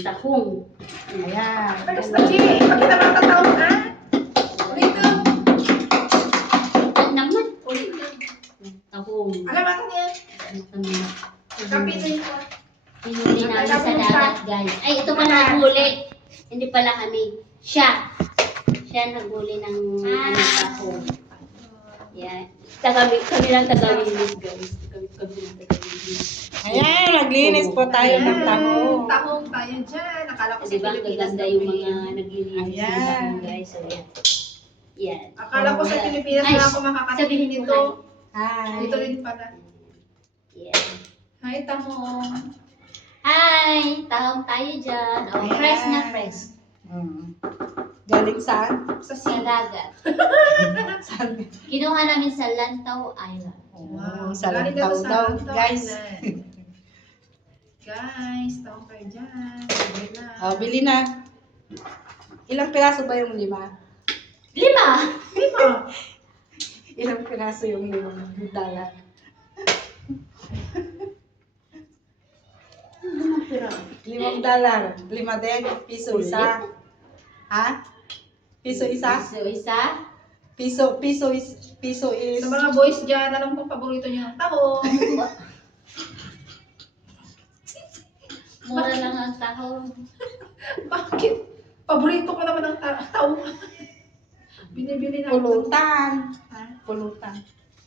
tahong. Ayan. Bagas na, Chi. Pakita mga katao, ha? Ulit ka. Yan naman. Ulit ka. Tahong. Alamatan niya. Kapitin ko. Hinuli namin sa dagat, guys. Ay, ito pala naghuli. Hindi pala kami. Siya. Siya naghuli ng tahong. Yan. Kami lang tagalinis, guys. Kami lang tagalinis. Ayan, naglinis po tayo ng tahong. Tahong tayo dyan. Akala ko sa Diba, Pilipinas gaganda daw yung eh. mga naglilinis ng Ayan. tahong, guys. So, yan. Yan. Akala ko sa Pilipinas Ay, na ako makakatikin sabihin mo nito. Hi. Dito rin pala. Yan. Hi, tahong. Hi! Tahong tayo dyan. Oh, Ayan. fresh na fresh. Galing saan? Sa Sa sea. dagat. Saan? Kinuha namin sa Lantaw Island. Oh, sa Galing na Lantaw to sa daw, Lantaw guys. Island. Guys, tahong kayo dyan. Bili na. Oh, bili na. Ilang piraso ba yung 5? 5! Lima. Ilang piraso yung $5? $5. 5 din. Piso isa. Ha? Piso isa? So, isa? Piso is. Sa mga boys dyan, alam kong paborito niyo ng tahong. Mura lang ang tahong. Bakit? Paborito ko naman ang tahong. Binibili na. Pulutan. Ha? Pulutan.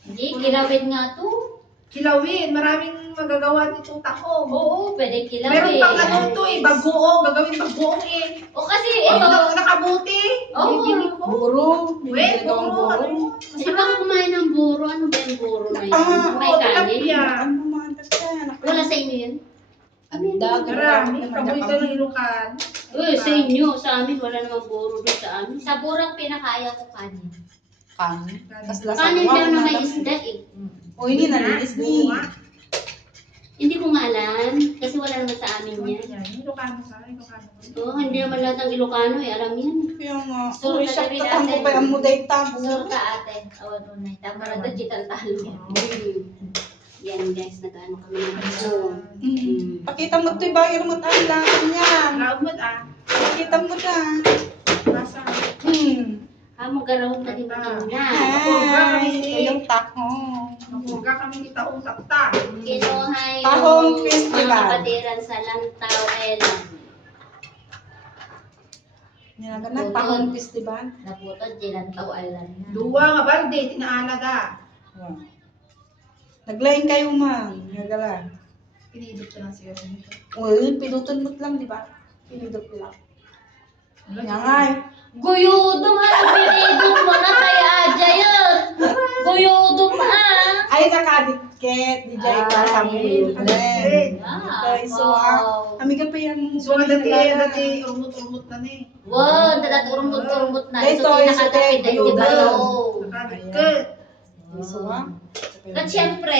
Hindi, kilawin nga to. Kilawin. Maraming magagawa nitong tahong. Oo, pwede kilawin. Meron pang ano to eh, bagoong. Gagawin bagoong eh. O kasi, Ito, ito. nakabuti. Oo. Bibili ko. Buro. Wait, Bibili daw ang buro. Ano? Di ba kumain ng buro? Ano ba yung buro na yun? May oo, kanin? tilapia. Ano mga yan? Wala sa inyo yun? Dagat. Marami. Paborito ng ilukan. Sa inyo, sa amin, wala namang buro doon sa amin. Sa burang pinakaya ko kanin. Kanin. Tas lasa. Kanin daw na may isda eh. O hindi nalinis ni. Bunga. Hindi ko nga alam, kasi wala naman sa amin yan. Yan, Ilocano sa Ilocano. Oo, hindi naman lahat ng Ilocano eh, alam yan. Kaya nga. So, Uy, siya sabi tatang ko natin- pa yung muday tabo. So, ate, awan mo na, tama na digital talo. Yan guys, nag-ano kami ng puso. Pakita mo ito, bayar mo tayo lahat yan. Laumot ah. Pakita mo na. Nasa. Hamong garaw na din Ah. na. Ay, ito yung tahong. Nakuha kami ni Taong Takta. Kinuha yung Tahong festival. mga kapatiran sa Lantaw Island. Yan na, tahong festival. Naputod di Lantaw Island na. Duwa nga balde, tinaalaga. Naglain kayo, ma'am. Nagala. Pinidot ko lang siya nito. Uy, pinutan mo lang, di ba? Pinudot lang. Yan nga eh. Guyudong ano, pinidong mo na kaya adya yun. Guyudong Ay, nakadikit. Di dyan ka sa Ay, mulit. Ah, Okay, so, amiga pa yan. So, dati, urmot-urmot na ni. wow, dadat-urmut-urmut na. Ito, Ito, ito, kinakatapit na ito, yung ito. balo. Nakadikit. So, ah. At syempre,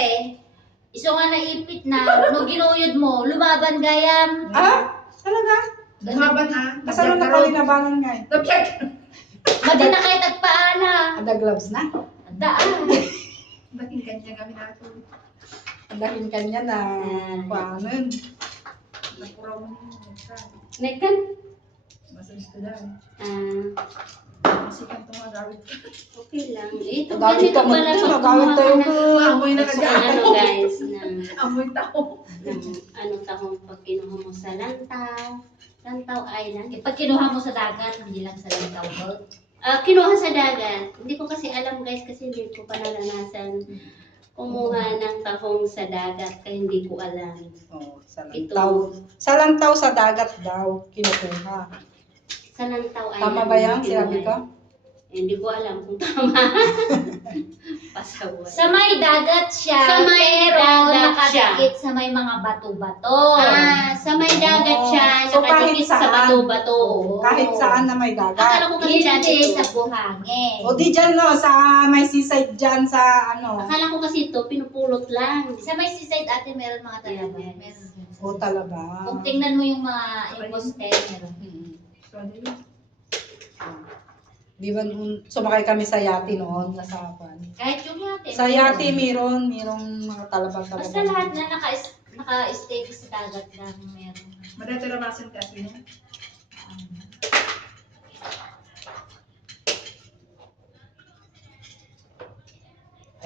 iso nga naipit na, nung ginuyod mo, lumaban gayam. Ah? Talaga? Lumaban ah. Kasano na kami nabangan nga eh. Napyak. Madi na kayo tagpaana. Ada gloves na. Daan. Dating kanya kami natin. Ang dahin kanya na paano yun. Napuraw mo niya. Nekan? Masalis ko dahil. Kasi kang tumagawit ka. Okay lang. Ito, Gamit ganito ka mo pala ito. pag Gamit tayo kumuha ko. Amoy na ka ng kanya. ano guys, ng Amoy tao. ano tahong pag kinuha mo sa Lantaw Island. Eh, pag kinuha mo sa dagat, hindi lang sa Lantaw Boat. Kinuha sa dagat. Hindi ko kasi alam guys kasi hindi ko pa naranasan kumuha ng tahong sa dagat kaya hindi ko alam. Oh, sa Ito. lantaw. Sa lantaw sa dagat daw, kinukuha. Sa Lantaw Island. Tama ba yan? kinuha Sinabi ko? yan. Hindi ko alam kung tama. Pasaway. Sa may dagat siya. Sa may pero dagat nakadikit sa may mga bato-bato. Sa may dagat siya, So, nakadikit kahit sa saan? bato-bato. Kahit saan na may Akala dagat. ko kasi dati Hindi ito. sa buhangin. O di dyan no, sa may seaside dyan sa ano. Akala ko kasi ito, pinupulot lang. Sa may seaside ate meron mga talaga. Yes. Meron. O talaga. Kung tingnan mo yung mga yung hostel meron. Sorry. Di ba nung sumakay kami sa yate noon, nasa Apan. Kahit yung yate. Sa yate merong mga talabang-talabang. Basta lahat na naka-stay sa dagat lang meron. Madati ramasin kasi niya.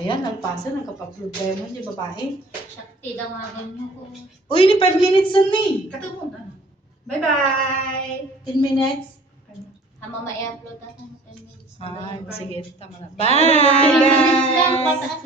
Ayan, nagpasa, nagkapag-upload kayo mo, yung babae. Shakti daw nga ganyan ko. Uy, ni 5 minutes na ni. Katubon, ano? Bye-bye! 10 minutes. Hama ma-i-upload ako ng 10 minutes. Ay, sige, tama na. 3 minutes lang, Bye! pataas